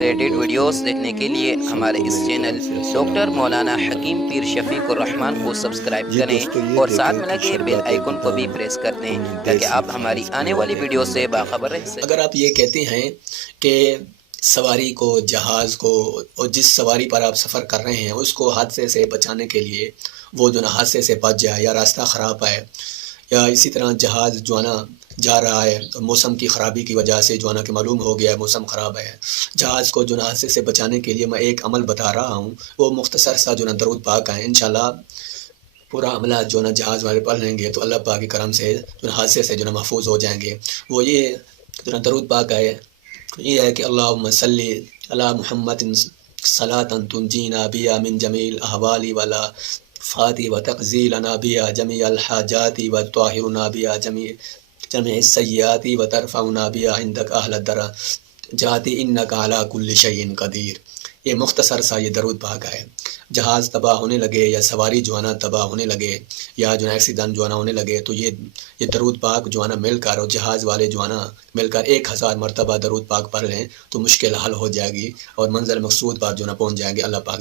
Related videos دیکھنے کے لیے ہمارے اس چینل ڈاکٹر مولانا حکیم پیر شفیق الرحمان کو سبسکرائب کریں اور ساتھ میں لگے بیل آئیکن کو بھی پریس کر دیں تاکہ آپ ہماری آنے والی ویڈیو سے باخبر رہ سکیں۔ اگر آپ یہ کہتے ہیں کہ سواری کو، جہاز کو، اور جس سواری پر آپ سفر کر رہے ہیں اس کو حادثے سے بچانے کے لیے وہ جو نا حادثے سے بچ جائے، یا راستہ خراب ہے، یا اسی طرح جہاز جو ہے نا جا رہا ہے، موسم کی خرابی کی وجہ سے جو ہے نا کہ معلوم ہو گیا ہے موسم خراب ہے، جہاز کو جو نا حادثے سے بچانے کے لیے میں ایک عمل بتا رہا ہوں، وہ مختصر سا جو نا درود پاک ہے۔ انشاءاللہ پورا عملہ جو نا جہاز والے پڑھ لیں گے تو اللہ پاک کے کرم سے جو نا حادثے سے جو نا محفوظ ہو جائیں گے۔ وہ یہ جو نا درود پاک ہے، یہ ہے کہ اللہم صلی علی محمد صلاۃ تنجینا بیا من جمیع الاحوال ولا فاتی و تقضی لنا بیا جمیع الحاجات و طاہرنا بیا جمیع السیئات و ترفعنا بیا عندک اہل الدرجات انک علی کل شیء قدیر۔ یہ مختصر سا یہ درود پاک ہے۔ جہاز تباہ ہونے لگے یا سواری جو ہے نا تباہ ہونے لگے یا جو ہے ایکسیڈنٹ جو ہے نا ہونے لگے تو یہ درود پاک جو ہے نا مل کر، اور جہاز والے جو ہے نا مل کر 1000 مرتبہ درود پاک پڑھ لیں تو مشکل حل ہو جائے گی اور منزل مقصود پر جو ہے نا پہنچ جائیں گے اللہ پاک۔